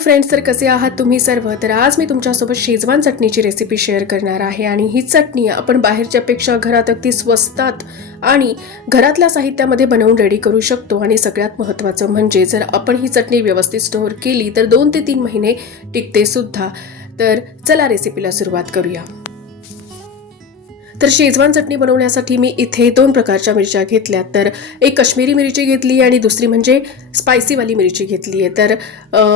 Friends, तर कसे आहात तुम्ही सर्व। तर आज मी तुमच्यासोबत शेजवान चटणीची रेसिपी शेअर करणार आहे आणि ही चटणी आपण बाहेरच्यापेक्षा घरात अगदी स्वस्तात आणि घरातल्या साहित्यामध्ये बनवून रेडी करू शकतो। आणि सगळ्यात महत्त्वाचं म्हणजे जर आपण ही चटणी व्यवस्थित स्टोअर केली तर 2 ते 3 महिने टिकते सुद्धा। तर चला रेसिपीला सुरुवात करूया। तर शेजवान चटणी बनवण्यासाठी मी इथे 2 प्रकारच्या मिरच्या घेतल्या। तर एक काश्मीरी मिरची घेतली आणि दुसरी म्हणजे स्पायसीवाली मिरची घेतली आहे। तर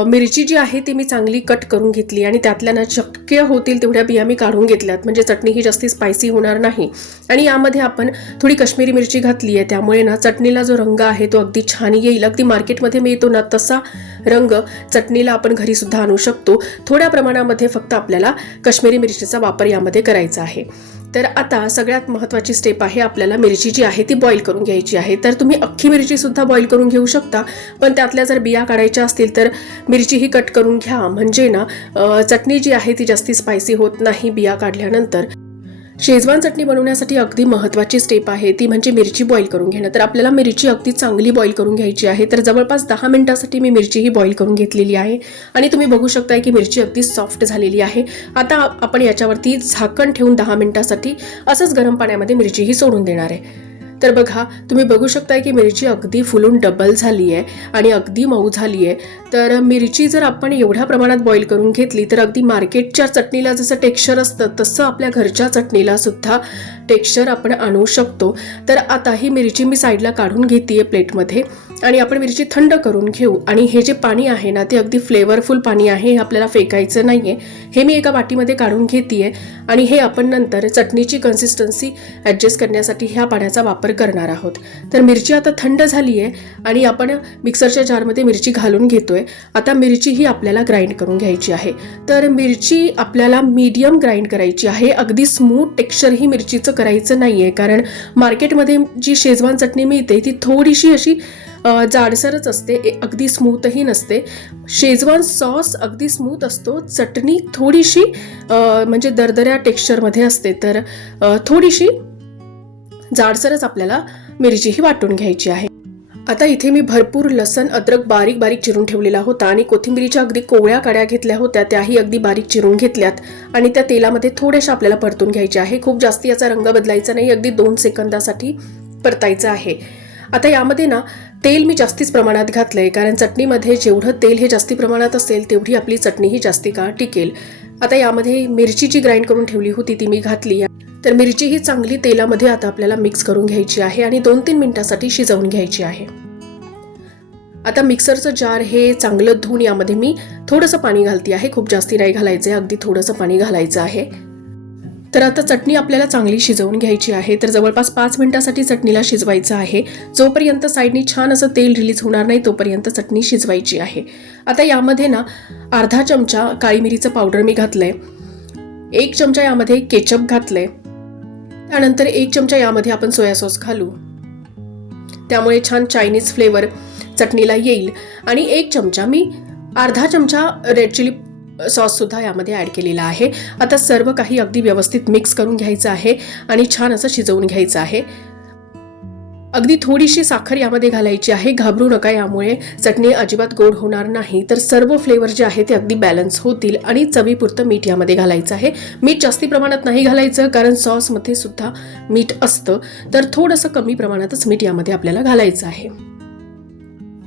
मिरची जी आहे ती मी चांगली कट करून घेतली आणि त्यातल्या ना शक्य होतील तेवढ्या बिया मी काढून घेतल्यात, म्हणजे चटणी ही जास्त स्पायसी होणार नाही। आणि यामध्ये आपण थोडी काश्मीरी मिरची घातली आहे, त्यामुळे ना चटणीला जो रंग आहे तो अगदी छान येईल। अगदी मार्केटमध्ये मिळतो ना तसा रंग चटणीला आपण घरी सुद्धा आणू शकतो। थोड्या प्रमाणामध्ये फक्त आपल्याला काश्मीरी मिरचीचा वापर यामध्ये करायचा आहे। तर आता सगळ्यात महत्त्वाची स्टेप आहे, आपल्याला मिरची जी आहे ती बॉईल करून घ्यायची आहे। तर तुम्ही अख्खी मिरची सुद्धा बॉईल करून घेऊ शकता, पण त्यातल्या जर बिया काढायच्या असतील तर मिरची ही कट करून घ्या, म्हणजे ना चटणी जी आहे ती जास्ती स्पायसी होत नाही बिया काढल्यानंतर। शेजवान चटणी बनवण्यासाठी अगदी महत्त्वाची स्टेप आहे ती म्हणजे मिरची बॉईल करून घेणं। तर आपल्याला मिरची अगदी चांगली बॉईल करून घ्यायची आहे। तर जवळपास 10 मिनिटांसाठी मी मिरची ही बॉईल करून घेतलेली आहे आणि तुम्ही बघू शकताय की मिरची अगदी सॉफ्ट झालेली आहे। आता आपण याच्यावरती झाकण ठेवून 10 मिनिटांसाठी असंच गरम पाण्यामध्ये मिरची ही सोडून देणार आहे। तर बघा, तुम्ही बघू शकताय की मिरची अगदी फुलून डबल झाली आहे आणि अगदी मऊ झाली आहे। तर मिरची जर आपण एवढ्या प्रमाणात बॉईल करून घेतली तर अगदी मार्केटच्या चटणीला जसं टेक्स्चर असतं तसं आपल्या घरच्या चटणीला सुद्धा टेक्स्चर आपण आणू शकतो। तर आता ही मिरची मी साईडला काढून घेते प्लेटमध्ये आणि आपण मिरची थंड करून घेऊ। आणि हे जे पाणी आहे ना ते अगदी फ्लेवरफुल पाणी आहे, हे आपल्याला फेकायचं नाहीये। हे मी एका वाटीमध्ये काढून घेते आणि हे आपण नंतर चटणीची कन्सिस्टन्सी ॲडजस्ट करण्यासाठी ह्या पाण्याचा वापर करणार आहोत। तर मिरची आता थंड झाली आहे आणि आपण मिक्सरच्या जारमध्ये मिरची घालून घेतोय। आता मिरची ही आपल्याला ग्राइंड करून घ्यायची आहे। तर मिरची आपल्याला मीडियम ग्राइंड करायची आहे, अगदी स्मूथ टेक्स्चर ही मिरचीचं करायचं नाहीये, कारण मार्केटमध्ये जी शेजवान चटणी मिळते ती थोडीशी अशी जाडसरच असते, अगदी स्मूथही नसते। शेजवान सॉस अगदी स्मूथ असतो, चटणी थोडीशी म्हणजे दरदऱ्या टेक्स्चरमध्ये असते। तर थोडीशी जाडसरच आपल्याला मिरची ही वाटून घ्यायची आहे। आता इथे मी भरपूर लसण अद्रक बारीक बारीक चिरून ठेवलेला होता आणि कोथिंबीरीच्या अगदी कोवळ्या काड्या घेतल्या होत्या, त्याही अगदी बारीक चिरून घेतल्यात आणि त्या तेलामध्ये थोड्याशा आपल्याला परतून घ्यायच्या आहे। खूप जास्ती याचा रंग बदलायचा नाही, अगदी 2 सेकंदासाठी परतायचं आहे। आता यामध्ये ना तेल मी जास्तीच प्रमाणात घातलंय, कारण चटणीमध्ये जेवढं तेल हे जास्ती प्रमाणात असेल तेवढी आपली चटणी ही जास्ती काळ टिकेल। आता यामध्ये मिरची जी ग्राइंड करून ठेवली होती ती मी घातली। तर मिरची ही चांगली तेलामध्ये आता आपल्याला मिक्स करून घ्यायची आहे आणि 2-3 मिनिटांसाठी शिजवून घ्यायची आहे। आता मिक्सरचं जार हे चांगलं धुवून यामध्ये मी थोडंसं पाणी घालते आहे, खूप जास्ती नाही घालायचं आहे, अगदी थोडंसं पाणी घालायचं आहे। तर आता चटणी आपल्याला चांगली शिजवून घ्यायची आहे। तर जवळपास 5 मिनिटांसाठी चटणीला शिजवायचं आहे। जोपर्यंत साईडनी छान असं तेल रिलीज होणार नाही तोपर्यंत चटणी शिजवायची आहे। आता यामध्ये ना अर्धा चमचा काळी मिरीचं पावडर मी घातलंय, 1 चमचा यामध्ये केचप घातलंय, त्यानंतर 1 चमचा यामध्ये आपण सोया सॉस घालू, त्यामुळे छान चायनीज फ्लेवर चटणीला येईल। आणि 1 चमचा मी अर्धा चमचा रेड चिली सॉस सुद्धा यामध्ये ॲड केलेला आहे। आता सर्व काही अगदी व्यवस्थित मिक्स करून घ्यायचं आहे आणि छान असं शिजवून घ्यायचं आहे। अगदी थोडीशी साखर यामध्ये घालायची आहे, घाबरू नका, यामुळे चटणी अजिबात गोड होणार नाही। तर सर्व फ्लेवर जे आहे ते अगदी बॅलन्स होतील। आणि चवीपुरतं मीठ यामध्ये घालायचं आहे। मीठ जास्ती प्रमाणात नाही घालायचं, कारण सॉसमध्ये सुद्धा मीठ असतं, तर थोडंसं कमी प्रमाणातच मीठ यामध्ये आपल्याला घालायचं आहे।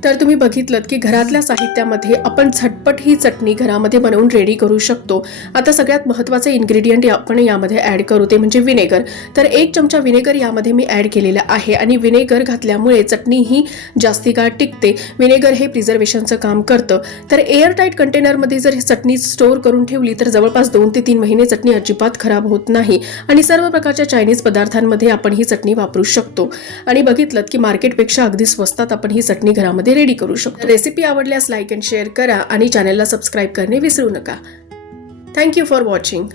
तर तुम्ही बघितलं की घरातल्या साहित्यामध्ये आपण झटपट ही चटणी घरामध्ये बनवून रेडी करू शकतो। आता सगळ्यात महत्त्वाचं इन्ग्रेडियंट आपण यामध्ये ॲड करू ते म्हणजे विनेगर। तर 1 चमचा विनेगर यामध्ये मी ॲड केलेला आहे आणि विनेगर घातल्यामुळे चटणी ही जास्ती काळ टिकते। विनेगर हे प्रिझर्वेशनचं काम करतं। तर एअरटाईट कंटेनरमध्ये जर ही चटणी स्टोअर करून ठेवली तर जवळपास 2 ते 3 महिने चटणी अजिबात खराब होत नाही आणि सर्व प्रकारच्या चायनीज पदार्थांमध्ये आपण ही चटणी वापरू शकतो। आणि बघितलं की मार्केटपेक्षा अगदी स्वस्तात आपण ही चटणी घरामध्ये रेडी करू शकतो। रेसिपी आवडल्यास लाईक अँड शेअर करा आणि चॅनलला सबस्क्राईब करणे विसरू नका। Thank you for watching.